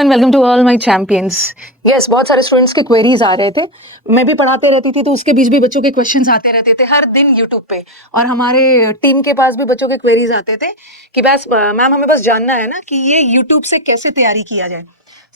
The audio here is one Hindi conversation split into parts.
And welcome to all my champions. Yes, बहुत सारे स्टूडेंट्स के क्वेरीज आ रहे थे, मैं भी पढ़ाते रहती थी तो उसके बीच भी बच्चों के क्वेश्चंस आते रहते थे हर दिन यूट्यूब पे, और हमारे टीम के पास भी बच्चों के क्वेरीज आते थे कि बस मैम हमें बस जानना है ना कि ये यूट्यूब से कैसे तैयारी किया जाए।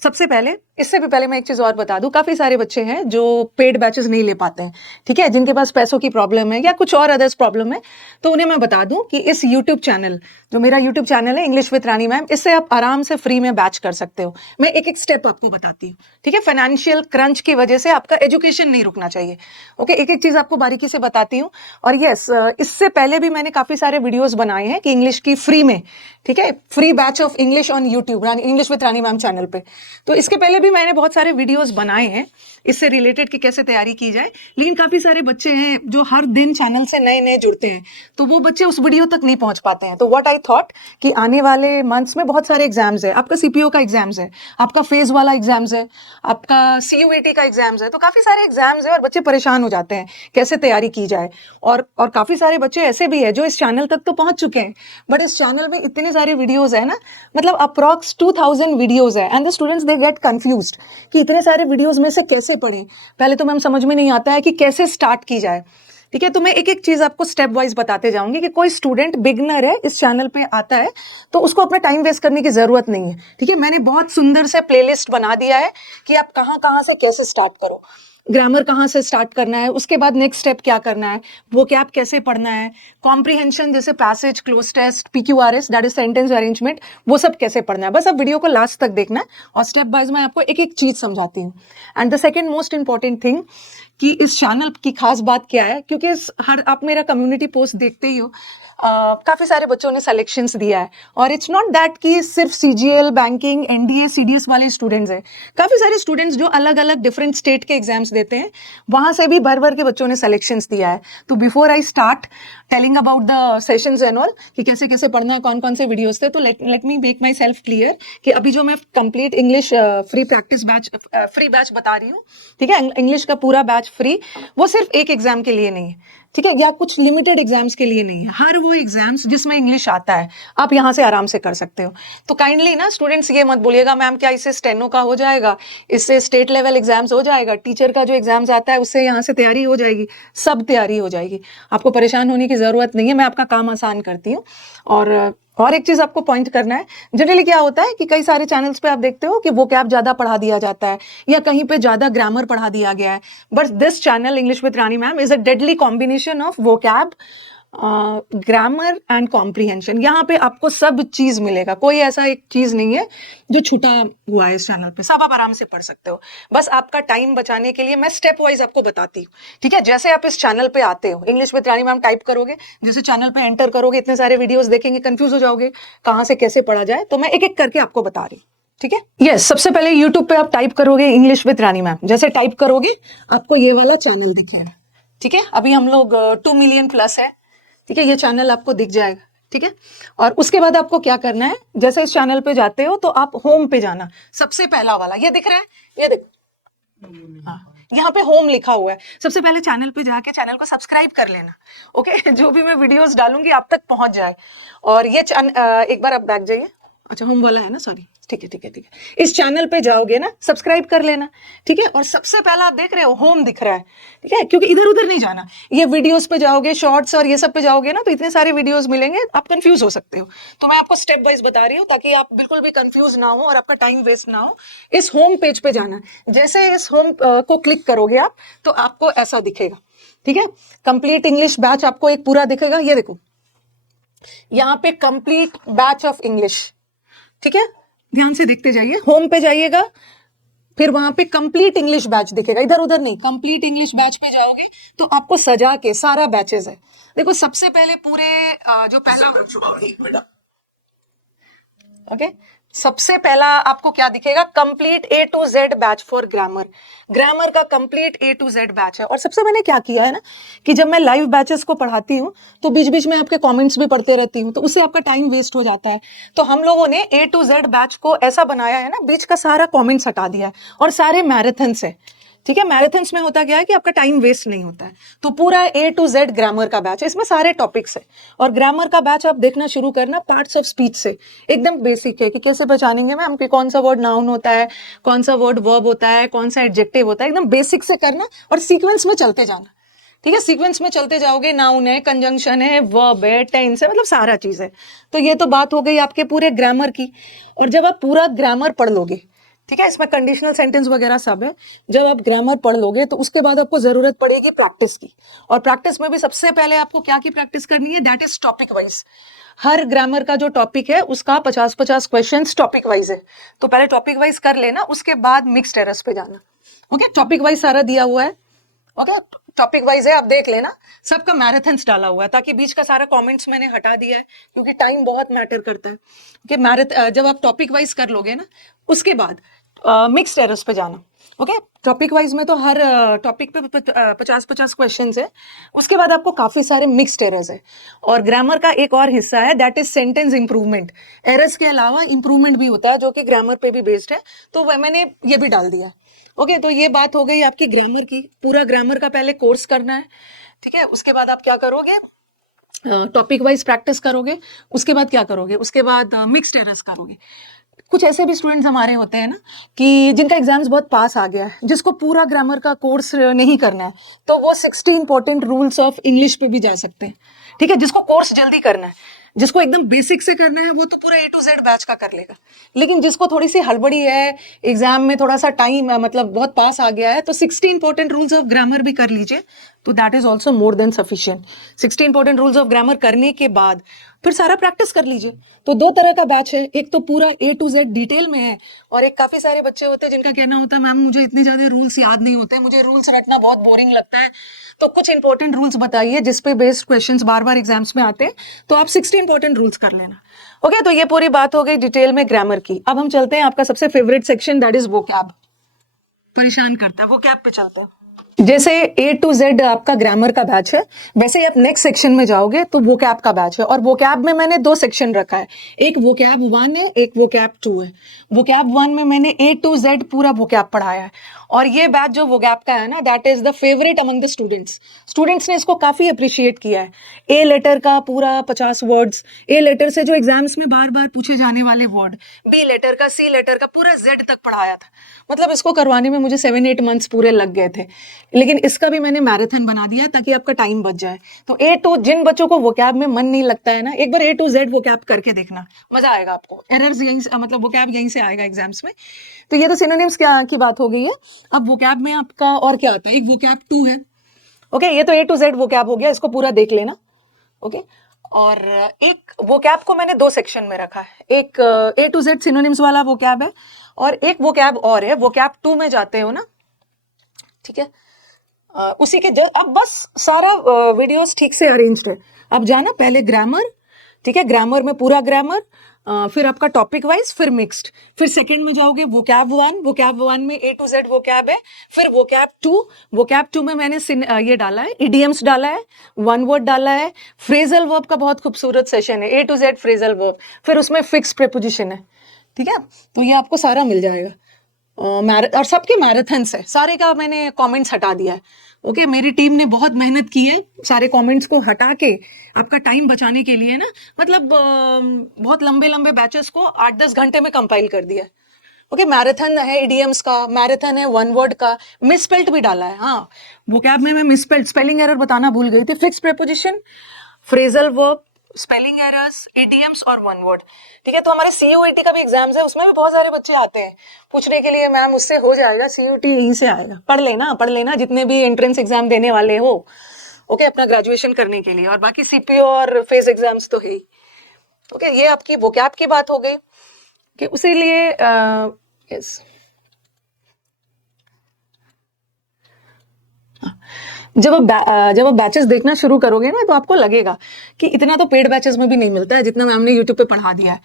सबसे पहले, इससे भी पहले मैं एक चीज और बता दूं, काफी सारे बच्चे हैं जो पेड बैचेस नहीं ले पाते हैं, ठीक है, जिनके पास पैसों की प्रॉब्लम है या कुछ और अदर्स प्रॉब्लम है, तो उन्हें मैं बता दूं कि इस यूट्यूब चैनल, जो मेरा यूट्यूब चैनल है इंग्लिश विद रानी मैम, इससे आप आराम से फ्री में बैच कर सकते हो। मैं एक एक स्टेप आपको बताती हूँ, ठीक है। फाइनेंशियल क्रंच की वजह से आपका एजुकेशन नहीं रुकना चाहिए, ओके। एक एक चीज आपको बारीकी से बताती हूँ। और यस, इससे पहले भी मैंने काफी सारे वीडियोस बनाए हैं कि इंग्लिश की फ्री में, ठीक है, free batch of English on YouTube, English with Rani ma'am channel पे। तो इसके पहले भी मैंने बहुत सारे वीडियोस बनाए हैं इससे रिलेटेड कि कैसे तैयारी की जाए, लेकिन काफी सारे बच्चे हैं जो हर दिन चैनल से नए नए जुड़ते हैं, तो वो बच्चे उस वीडियो तक नहीं पहुंच पाते हैं। तो व्हाट आई थॉट कि आने वाले मंथ्स में बहुत सारे एग्जाम्स है, आपका सीपीओ का एग्जाम्स है, आपका फेज वाला एग्जाम्स है, आपका सीयूईटी का एग्जाम्स है, तो काफी सारे एग्जाम्स है और बच्चे परेशान हो जाते हैं कैसे तैयारी की जाए। और काफी सारे बच्चे ऐसे भी है जो इस चैनल तक तो पहुंच चुके हैं, बट इस चैनल में इतने सारे वीडियोस है ना, मतलब अप्रॉक्स 2000 वीडियोस है, and the students they get confused कि इतने सारे वीडियोस में से कैसे पढ़ें। पहले तो मैम समझ में नहीं आता है कि कैसे स्टार्ट की जाए, ठीक है। तो मैं एक एक चीज आपको स्टेप वाइज बताते जाऊंगी कि कोई स्टूडेंट बिगनर है इस चैनल पे आता है तो उसको अपना टाइम वेस्ट करने की जरूरत नहीं है, ठीक है। मैंने बहुत सुंदर से प्लेलिस्ट बना दिया है कि आप कहां कहां से कैसे स्टार्ट करो, ग्रामर कहाँ से स्टार्ट करना है, उसके बाद नेक्स्ट स्टेप क्या करना है, वोकैब कैसे पढ़ना है, कॉम्प्रिहेंशन जैसे passage, cloze test, PQRS that is sentence arrangement, वो सब कैसे पढ़ना है। बस अब वीडियो को लास्ट तक देखना है और स्टेप बाय मैं आपको एक एक चीज समझाती हूँ। And the second most important thing कि इस चैनल की खास बात क्या है, क्योंकि आप मेरा कम्युनिटी पोस्ट देखते ही हो, काफी सारे बच्चों ने सिलेक्शंस दिया है, और इट्स नॉट दैट कि सिर्फ सीजीएल, बैंकिंग, एनडीए, सीडीएस वाले स्टूडेंट्स हैं, काफी सारे स्टूडेंट्स जो अलग अलग डिफरेंट स्टेट के एग्जाम्स देते हैं, वहां से भी भर भर के बच्चों ने सिलेक्शंस दिया है। तो before I start telling about the sessions and all कि कैसे कैसे पढ़ना है, कौन कौन से वीडियोस थे, तो let me make my self clear कि अभी जो मैं complete English free practice batch, free batch बता रही हूँ, ठीक है, इंग्लिश का पूरा बैच फ्री, वो सिर्फ एक एग्जाम के लिए नहीं है, ठीक है, या कुछ लिमिटेड एग्जाम्स के लिए नहीं है, हर वो एग्जाम्स जिसमें इंग्लिश आता है आप यहाँ से आराम से कर सकते हो। तो काइंडली ना स्टूडेंट्स ये मत बोलिएगा मैम क्या इससे स्टेनो का हो जाएगा, इससे स्टेट लेवल एग्जाम्स हो जाएगा, टीचर का जो एग्जाम्स आता है उससे यहाँ से तैयारी हो जाएगी, सब तैयारी हो जाएगी, आपको परेशान होने की जरूरत नहीं है, मैं आपका काम आसान करती हूँ। और एक चीज आपको पॉइंट करना है, जनरली क्या होता है कि कई सारे चैनल्स पे आप देखते हो कि वोकैब ज्यादा पढ़ा दिया जाता है या कहीं पे ज्यादा ग्रामर पढ़ा दिया गया है, but this channel English with Rani ma'am is a deadly combination of vocab, grammar and comprehension. यहाँ पे आपको सब चीज मिलेगा, कोई ऐसा एक चीज नहीं है जो छूटा हुआ है इस चैनल पे, सब आप आराम से पढ़ सकते हो। बस आपका टाइम बचाने के लिए मैं स्टेप वाइज आपको बताती हूँ, ठीक है। जैसे आप इस चैनल पे आते हो, English with Rani ma'am type करोगे, जैसे चैनल पे एंटर करोगे, इतने सारे वीडियोस देखेंगे, कंफ्यूज हो जाओगे कहाँ से कैसे पढ़ा जाए, तो मैं एक एक करके आपको बता रही हूँ, ठीक है। यस, सबसे पहले यूट्यूब पे आप टाइप करोगे इंग्लिश विद रानी मैम, जैसे टाइप करोगे आपको ये वाला चैनल दिखेगा, ठीक है। अभी हम लोग 2 मिलियन प्लस है, ठीक है, ये चैनल आपको दिख जाएगा, ठीक है। और उसके बाद आपको क्या करना है, जैसे इस चैनल पे जाते हो तो आप होम पे जाना, सबसे पहला वाला ये दिख रहा है, ये देखो, हाँ, यहाँ पे होम लिखा हुआ है, सबसे पहले चैनल पे जाके चैनल को सब्सक्राइब कर लेना, ओके जो भी मैं वीडियोस डालूंगी आप तक पहुंच जाए। और ये एक बार आप बैक जाइए, अच्छा होम वाला है ना, सॉरी, ठीक है ठीक है ठीक है, इस चैनल पे जाओगे ना, सब्सक्राइब कर लेना, ठीक है। और सबसे पहला आप देख रहे हो होम दिख रहा है, ठीक है, क्योंकि इधर उधर नहीं जाना, ये वीडियोस पे जाओगे, शॉर्ट्स और ये सब पे जाओगे ना, तो इतने सारे वीडियोस मिलेंगे, आप कंफ्यूज हो सकते हो। तो मैं आपको स्टेप वाइज बता रही हूँ ताकि आप बिल्कुल भी कंफ्यूज ना हो और आपका टाइम वेस्ट ना हो। इस होम पेज पे जाना, जैसे इस होम को क्लिक करोगे आप तो आपको ऐसा दिखेगा, ठीक है। कंप्लीट इंग्लिश बैच आपको एक पूरा दिखेगा, ये देखो यहाँ पे कंप्लीट बैच ऑफ इंग्लिश, ठीक है, ध्यान से देखते जाइए, होम पे जाइएगा, फिर वहां पे कंप्लीट इंग्लिश बैच दिखेगा, इधर उधर नहीं, कंप्लीट इंग्लिश बैच पे जाओगे तो आपको सजा के सारा बैचेस है। देखो सबसे पहले पूरे जो पहला, ओके, सबसे पहला आपको क्या दिखेगा, complete A to Z batch for grammar, grammar का complete A to Z batch है। और सबसे मैंने क्या किया है ना कि जब मैं लाइव बैचेस को पढ़ाती हूँ तो बीच बीच में आपके कमेंट्स भी पढ़ते रहती हूँ, तो उससे आपका टाइम वेस्ट हो जाता है, तो हम लोगों ने ए टू जेड बैच को ऐसा बनाया है ना, बीच का सारा कमेंट्स हटा दिया है और सारे मैराथन्स है, ठीक है, मैराथन्स में होता क्या है कि आपका टाइम वेस्ट नहीं होता है। तो पूरा A to Z ग्रामर का बैच है, इसमें सारे टॉपिक्स है। और ग्रामर का बैच आप देखना शुरू करना पार्ट्स ऑफ स्पीच से, एकदम बेसिक है कि कैसे पहचानेंगे मैम कि कौन सा वर्ड नाउन होता है, कौन सा वर्ड वर्ब होता है, कौन सा एडजेक्टिव होता है, एकदम बेसिक से करना और सीक्वेंस में चलते जाना। ठीक है, सीक्वेंस में चलते जाओगे, नाउन है, कंजंक्शन है, वर्ब है, टेंस है, मतलब सारा चीज है। तो ये तो बात हो गई आपके पूरे ग्रामर की। और जब आप पूरा ग्रामर पढ़ लोगे, ठीक है, इसमें कंडीशनल सेंटेंस वगैरह सब है, जब आप ग्रामर पढ़ लोगे तो उसके बाद आपको जरूरत पड़ेगी प्रैक्टिस की। और प्रैक्टिस में भी सबसे पहले आपको क्या की प्रैक्टिस करनी है, that is topic wise. Her grammar का जो टॉपिक है उसका 50-50 क्वेश्चंस टॉपिक वाइज है। तो पहले टॉपिक वाइज कर लेना, उसके बाद मिक्स्ड एरर्स पे जाना। ओके, टॉपिक वाइज सारा दिया हुआ है। ओके, टॉपिक वाइज है, आप देख लेना, सबका मैराथन्स डाला हुआ है, ताकि बीच का सारा कमेंट्स मैंने हटा दिया है, क्योंकि टाइम बहुत मैटर करता है। कि जब आप टॉपिक वाइज कर लोगे ना, उसके बाद मिक्स्ड एरर्स पे जाना। ओके, टॉपिक वाइज में तो हर टॉपिक पे 50-50 क्वेश्चन है, उसके बाद आपको काफी सारे मिक्स्ड एरर्स है। और ग्रामर का एक और हिस्सा है, that is sentence improvement. Errors के अलावा इंप्रूवमेंट भी होता है, जो कि ग्रामर पे भी बेस्ड है, तो वह मैंने ये भी डाल दिया। ओके, तो ये बात हो गई आपकी ग्रामर की। पूरा ग्रामर का पहले कोर्स करना है, ठीक है। उसके बाद आप क्या करोगे, टॉपिक वाइज प्रैक्टिस करोगे। उसके बाद क्या करोगे, उसके बाद मिक्स्ड एरर्स करोगे। कुछ ऐसे भी स्टूडेंट्स हमारे होते हैं ना कि जिनका एग्जाम्स बहुत पास आ गया है, जिसको पूरा ग्रामर का कोर्स नहीं करना है, तो वो 60 इंपॉर्टेंट रूल्स ऑफ इंग्लिश पे भी जा सकते हैं। ठीक है, जिसको कोर्स जल्दी करना है, जिसको एकदम बेसिक से करना है, वो तो पूरा A to Z बैच का कर लेगा। लेकिन जिसको थोड़ी सी हड़बड़ी है, एग्जाम में थोड़ा सा टाइम मतलब बहुत पास आ गया है, तो 60 इंपॉर्टेंट रूल्स ऑफ ग्रामर भी कर लीजिए, तो that is also more than sufficient. 60 important rules of grammar करने के बाद फिर सारा प्रैक्टिस कर लीजिए। तो दो तरह का बैच है, एक तो पूरा A to Z डिटेल में है, और एक काफी सारे बच्चे होते हैं जिनका कहना होता है मैम मुझे इतने ज्यादा रूल्स याद नहीं होते, मुझे रूल्स रटना बहुत बोरिंग लगता है, तो कुछ इंपॉर्टेंट रूल्स बताइए जिसपे बेस्ड क्वेश्चंस बार बार एग्जाम्स में आते हैं, तो आप 60 इंपॉर्टेंट रूल्स कर लेना। ओके, तो ये पूरी बात हो गई डिटेल में ग्रामर की। अब हम चलते हैं आपका सबसे favourite section, that is vocab. परेशान करता है, वोकैब पे चलते हैं। जैसे A to Z आपका ग्रामर का बैच है, वैसे ही आप नेक्स्ट सेक्शन में जाओगे तो वोकैब का बैच है। और वोकैब में मैंने 2 सेक्शन रखा है, एक वोकैब 1 है, एक वोकैब 2 है। वोकैब 1 में मैंने A to Z पूरा वोकैब पढ़ाया है। और ये बैच जो वोकैब का है ना, that is the favourite among the students ने इसको काफी अप्रिशिएट किया है। ए लेटर का पूरा 50 वर्ड्स, ए लेटर से जो एग्जाम्स में बार बार पूछे जाने वाले वर्ड, बी लेटर का, सी लेटर का, पूरा Z तक पढ़ाया था। मतलब इसको करवाने में मुझे 7-8 मंथ्स पूरे लग गए थे। लेकिन इसका भी मैंने मैराथन बना दिया ताकि आपका टाइम बच जाए। तो जिन बच्चों को वोकैब में मन नहीं लगता है ना, एक बार A to Z वोकैब करके देखना, मजा आएगा आपको। एरर्स यहीं से, मतलब वोकैब यहीं से आएगा एग्जाम्स में। तो ये तो सिनोनिम्स क्या की बात हो गई है। अब वोकैब में आपका और क्या आता है, एक वोकैब 2 है। ओके, ये तो A to Z वोकैब हो गया, इसको पूरा देख लेना। ओके, और एक वोकैब को मैंने 2 सेक्शन में रखा है, एक A to Z सिनोनिम्स वाला वोकैब है, और एक वोकैब और है, वोकैब 2 में जाते हो ना, ठीक है। उसी के अब बस सारा वीडियोस ठीक से अरेंज्ड है। अब जाना पहले ग्रामर, ठीक है, ग्रामर में पूरा ग्रामर, फिर आपका टॉपिक वाइज, फिर मिक्स्ड, फिर सेकंड में जाओगे वोकैब 1। वोकैब 1 में A to Z वोकैब है। फिर वोकैब 2 में मैंने ये डाला है, इडियम्स डाला है, वन वर्ड डाला है, फ्रेजल वर्ब का बहुत खूबसूरत सेशन है, A to Z phrasal verb, फिर उसमें फिक्स प्रीपोजिशन है। ठीक है, तो ये आपको सारा मिल जाएगा। और सबके मैराथन्स है, सारे का मैंने कमेंट्स हटा दिया है। ओके, मेरी टीम ने बहुत मेहनत की है सारे कमेंट्स को हटा के आपका टाइम बचाने के लिए ना, मतलब बहुत लंबे लंबे बैचेस को 8-10 घंटे में कंपाइल कर दिया है। ओके, मैराथन है इडियम्स का, मैराथन है वन वर्ड का, मिसस्पेल्ड भी डाला है। हाँ, वोकैब में मैं मिसस्पेल्ड, स्पेलिंग एरर बताना भूल गई थी। Fix preposition, phrasal verb, spelling errors, idioms और वन वर्ड। ठीक है, तो हमारे CUET का भी एग्जाम्स है, उसमें भी बहुत सारे बच्चे आते हैं पूछने के लिए मैम उससे हो जाएगा, CUET यहीं से आएगा। पढ़ लेना जितने भी एंट्रेंस एग्जाम देने वाले हो, ओके, अपना ग्रेजुएशन करने के लिए। और बाकी CPO और फेस एग्जाम्स तो है ही। ओके, ये आपकी वोकैब की बात हो गई कि उसी लिए यस, जब आप बैचेस देखना शुरू करोगे ना, तो आपको लगेगा कि इतना तो पेड बैचेस में भी नहीं मिलता है जितना मैम ने यूट्यूब पे पढ़ा दिया है।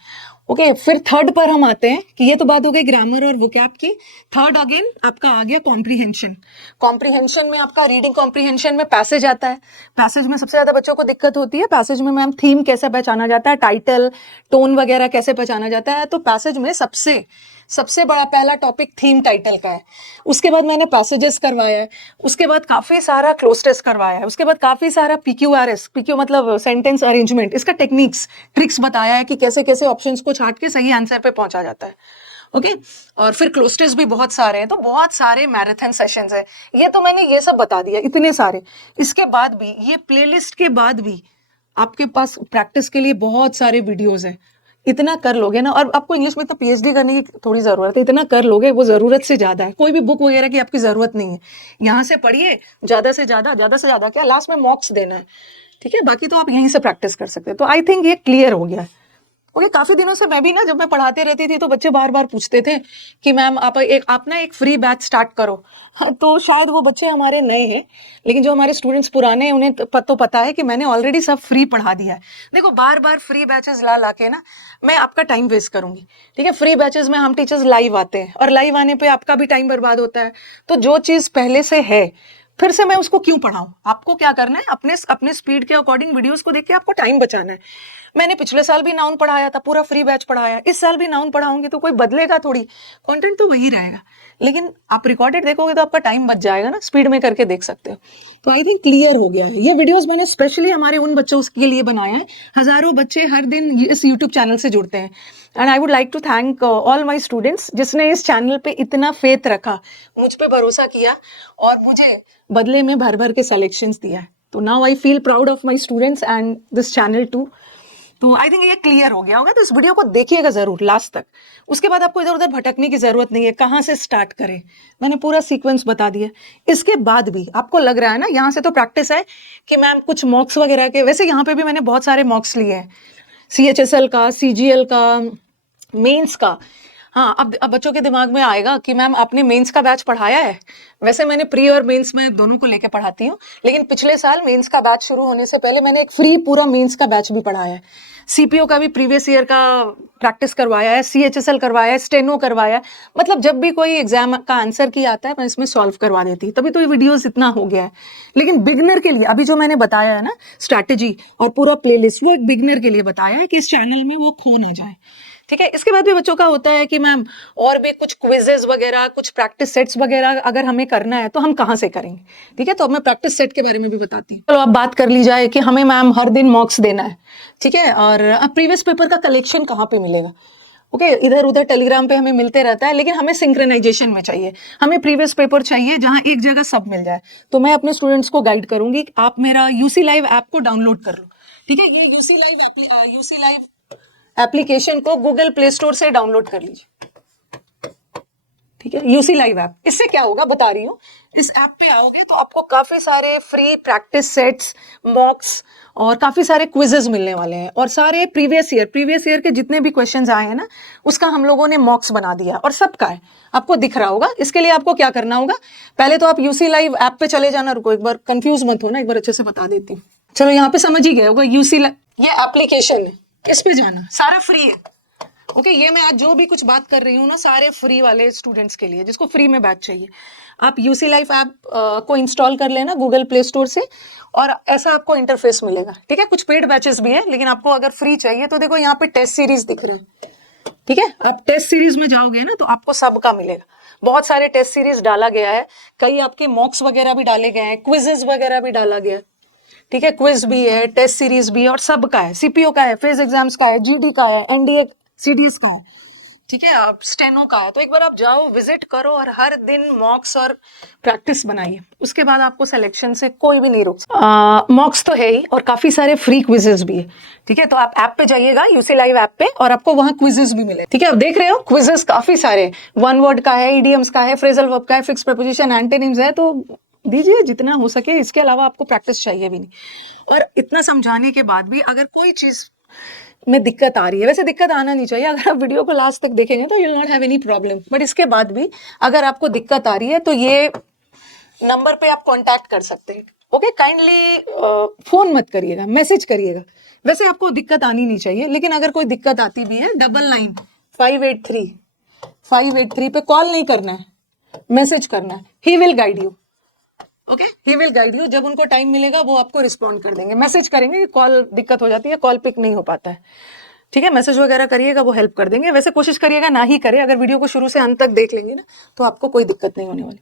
ओके, फिर थर्ड पर हम आते हैं कि ये तो बात हो गई ग्रामर और वोकैब की। थर्ड अगेन आपका आ गया कॉम्प्रीहेंशन। कॉम्प्रीहेंशन में आपका रीडिंग कॉम्प्रीहेंशन में पैसेज आता है। पैसेज में सबसे ज्यादा बच्चों को दिक्कत होती है। पैसेज में मैम थीम कैसे पहचाना जाता है, टाइटल, टोन वगैरह कैसे पहचाना जाता है। तो पैसेज में सबसे सबसे बड़ा पहला टॉपिक थीम टाइटल का है, उसके बाद मैंने पैसेजेस करवाया है, उसके बाद काफ़ी सारा क्लोज टेस्ट करवाया है, उसके बाद काफ़ी सारा PQRS, PQ मतलब सेंटेंस अरेंजमेंट, इसका टेक्निक्स ट्रिक्स बताया है कि कैसे कैसे ऑप्शंस को छाट के सही आंसर पे पहुंचा जाता है। ओके और फिर क्लोज टेस्ट भी बहुत सारे हैं, तो बहुत सारे मैराथन सेशंस है। ये तो मैंने ये सब बता दिया, इतने सारे। इसके बाद भी ये प्लेलिस्ट के बाद भी आपके पास प्रैक्टिस के लिए बहुत सारे वीडियोस हैं। इतना कर लोगे ना, और आपको इंग्लिश में तो PhD करने की थोड़ी ज़रूरत है, इतना कर लोगे वो ज़रूरत से ज़्यादा है। कोई भी बुक वगैरह की आपकी ज़रूरत नहीं है, यहाँ से पढ़िए, ज़्यादा से ज़्यादा क्या, लास्ट में मॉक्स देना है, ठीक है, बाकी तो आप यहीं से प्रैक्टिस कर सकते हैं। तो आई थिंक ये क्लियर हो गया है। ओके काफी दिनों से मैं भी ना, जब मैं पढ़ाते रहती थी तो बच्चे बार बार पूछते थे कि मैम आप ना एक फ्री बैच स्टार्ट करो। हाँ, तो शायद वो बच्चे हमारे नए हैं, लेकिन जो हमारे स्टूडेंट्स पुराने हैं उन्हें तो पता है कि मैंने ऑलरेडी सब फ्री पढ़ा दिया है। देखो बार बार फ्री बैचेस ला के ना मैं आपका टाइम वेस्ट करूंगी, ठीक है। फ्री बैचेस में हम टीचर्स लाइव आते हैं, और लाइव आने पे आपका भी टाइम बर्बाद होता है। तो जो चीज पहले से है फिर से मैं उसको क्यों पढ़ाऊं? आपको क्या करना है, अपने अपने स्पीड के अकॉर्डिंग वीडियोस को देख के आपको टाइम बचाना है। मैंने पिछले साल भी नाउन पढ़ाया था, पूरा फ्री बैच पढ़ाया, इस साल भी नाउन पढ़ाऊंगी, तो कोई बदलेगा थोड़ी, कंटेंट तो वही रहेगा, लेकिन आप रिकॉर्डेड देखोगे तो आपका टाइम बच जाएगा ना, स्पीड में करके देख सकते हो। तो आई थिंक क्लियर हो गया है। ये वीडियोस मैंने स्पेशली हमारे उन बच्चों के लिए बनाया है, हजारों बच्चे हर दिन इस यूट्यूब चैनल से जुड़ते हैं, and I would like to thank all my students जिसने इस चैनल पे इतना फेथ रखा, मुझ पे भरोसा किया और मुझे बदले में भर भर के सेलेक्शंस दिया है। तो now I feel proud of my students and this channel too. तो आई थिंक ये क्लियर हो गया होगा, तो इस वीडियो को देखिएगा जरूर लास्ट तक। उसके बाद आपको इधर उधर भटकने की जरूरत नहीं है, कहाँ से स्टार्ट करें मैंने पूरा सीक्वेंस बता दिया। इसके बाद भी आपको लग रहा है ना यहाँ से तो प्रैक्टिस है कि मैम कुछ मॉक्स वगैरह के, वैसे यहाँ पे भी मैंने बहुत सारे मॉक्स लिए हैं, CHSL का, CGL का, मेंस का। हाँ अब बच्चों के दिमाग में आएगा कि मैम आपने मेंस का बैच पढ़ाया है। वैसे मैंने प्री और मेंस में दोनों को लेके पढ़ाती हूँ, लेकिन पिछले साल मेंस का बैच शुरू होने से पहले मैंने एक फ्री पूरा मेंस का बैच भी पढ़ाया है। CPO का भी प्रीवियस ईयर का प्रैक्टिस करवाया है, CHSL करवाया है, स्टेनो करवाया है। मतलब जब भी कोई एग्जाम का आंसर की आता है मैं इसमें सॉल्व करवा देती हूँ, तभी तो ये वीडियोस इतना हो गया है। लेकिन बिगनर के लिए अभी जो मैंने बताया है ना स्ट्रैटेजी और पूरा प्लेलिस्ट, वो एक बिगनर के लिए बताया है कि इस चैनल में वो खो ना जाए, ठीक है। इसके बाद भी बच्चों का होता है कि मैम और भी कुछ क्विजेस वगैरह, कुछ प्रैक्टिस सेट्स वगैरह अगर हमें करना है तो हम कहाँ से करेंगे, ठीक है। तो अब मैं प्रैक्टिस सेट के बारे में भी बताती हूँ। चलो अब बात कर ली जाए कि हमें मैम हर दिन मॉक्स देना है, ठीक है, और अब प्रीवियस पेपर का कलेक्शन कहाँ पे मिलेगा? ओके इधर उधर टेलीग्राम पे हमें मिलते रहता है, लेकिन हमें सिंक्रोनाइजेशन में चाहिए, हमें प्रीवियस पेपर चाहिए जहां एक जगह सब मिल जाए। तो मैं अपने स्टूडेंट्स को गाइड करूंगी, आप मेरा UC लाइव ऐप को डाउनलोड कर लो, ठीक है। ये UC लाइव एप्लीकेशन को गूगल प्ले स्टोर से डाउनलोड कर लीजिए, ठीक है। UC लाइव ऐप, इससे क्या होगा बता रही हूँ। इस ऐप पे आओगे तो आपको काफी सारे फ्री प्रैक्टिस सेट्स, मॉक्स और काफी सारे क्विजेस मिलने वाले हैं, और सारे प्रीवियस ईयर के जितने भी क्वेश्चंस आए हैं ना उसका हम लोगों ने मॉक्स बना दिया, और सबका है, आपको दिख रहा होगा। इसके लिए आपको क्या करना होगा, पहले तो आप UC लाइव ऐप पे चले जाना। रुको एक बार, कंफ्यूज मत हो ना, एक बार अच्छे से बता देती हूँ। चलो यहाँ पे समझ ही गए होगा, UC ये एप्लीकेशन है, इस पे जाना, सारा फ्री है। ओके ये मैं आज जो भी कुछ बात कर रही हूँ ना सारे फ्री वाले स्टूडेंट्स के लिए, जिसको फ्री में बैच चाहिए। आप UC लाइफ ऐप को इंस्टॉल कर लेना गूगल प्ले स्टोर से, और ऐसा आपको इंटरफेस मिलेगा, ठीक है। कुछ पेड बैचेस भी है, लेकिन आपको अगर फ्री चाहिए तो देखो यहाँ पे टेस्ट सीरीज दिख रहे हैं, ठीक है। आप टेस्ट सीरीज में जाओगे ना तो आपको सबका मिलेगा, बहुत सारे टेस्ट सीरीज डाला गया है, कई आपके मॉक्स वगैरह भी डाले गए हैं, क्विजेस वगैरह भी डाला गया है, ठीक है। क्विज भी है, टेस्ट सीरीज भी है, और सबका है, CPO का है, फेज एग्जाम्स का है, GD का है, NDA CDS का है, ठीक है, आप स्टेनो का है। तो एक बार आप जाओ, विजिट करो और हर दिन मॉक्स और प्रैक्टिस बनाइए, उसके बाद आपको सिलेक्शन से कोई भी नहीं रोक। मॉक्स तो है ही और काफी सारे फ्री क्विजेस भी है, ठीक है। तो आप ऐप पे जाइएगा UC लाइव ऐप पे, और आपको वहां क्विजेस भी मिले, ठीक है। आप देख रहे हो क्विजेस काफी सारे, वन वर्ड का है, इडियम्स का है, फ्रेजल वर्ब का है, फिक्स प्रीपोजिशन, एंटोनिम्स है, तो दीजिए जितना हो सके। इसके अलावा आपको प्रैक्टिस चाहिए भी नहीं। और इतना समझाने के बाद भी अगर कोई चीज में दिक्कत आ रही है, वैसे दिक्कत आना नहीं चाहिए, अगर आप वीडियो को लास्ट तक देखेंगे तो you will not have any problem, but इसके बाद भी अगर आपको दिक्कत आ रही है तो ये नंबर पे आप कांटेक्ट कर सकते हैं, ओके। काइंडली फोन मत करिएगा, मैसेज करिएगा। वैसे आपको दिक्कत आनी नहीं चाहिए, लेकिन अगर कोई दिक्कत आती भी है 99583583 पे कॉल नहीं करना है, मैसेज करना है। He will guide you, okay, he will guide you. जब उनको टाइम मिलेगा वो आपको रिस्पॉन्ड कर देंगे, मैसेज करेंगे। कॉल दिक्कत हो जाती है, कॉल पिक नहीं हो पाता है, ठीक है, मैसेज वगैरह करिएगा, वो हेल्प कर देंगे। वैसे कोशिश करिएगा ना ही करें, अगर वीडियो को शुरू से अंत तक देख लेंगे ना तो आपको कोई दिक्कत नहीं होने वाली।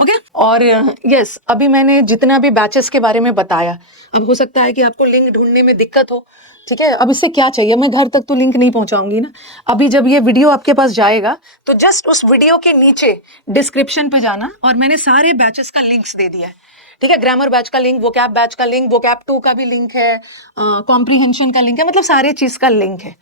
ओके और यस अभी मैंने जितना भी बैचेस के बारे में बताया, अब हो सकता है कि आपको लिंक ढूंढने में दिक्कत हो। ठीक है, अब इससे क्या चाहिए, मैं घर तक तो लिंक नहीं पहुंचाऊंगी ना। अभी जब ये वीडियो आपके पास जाएगा तो जस्ट उस वीडियो के नीचे डिस्क्रिप्शन पे जाना और मैंने सारे बैचेस का लिंक्स दे दिया है। ठीक है, ग्रामर बैच का लिंक, वोकैब बैच का लिंक, वोकैब 2 का भी लिंक है, कॉम्प्रीहेंशन का लिंक है, मतलब सारे चीज का लिंक है।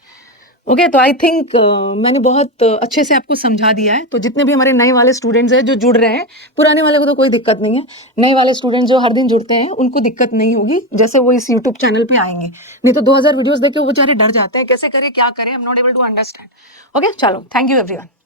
ओके तो आई थिंक मैंने बहुत अच्छे से आपको समझा दिया है। तो जितने भी हमारे नए वाले स्टूडेंट्स हैं जो जुड़ रहे हैं, पुराने वाले को तो कोई दिक्कत नहीं है, नए वाले स्टूडेंट्स जो हर दिन जुड़ते हैं उनको दिक्कत नहीं होगी जैसे वो इस यूट्यूब चैनल पे आएंगे। नहीं तो 2000 वीडियोस देख के वो बेचारे डर जाते हैं, कैसे करें क्या करें, I am not able to understand. Okay चलो, थैंक यू एवरीवन।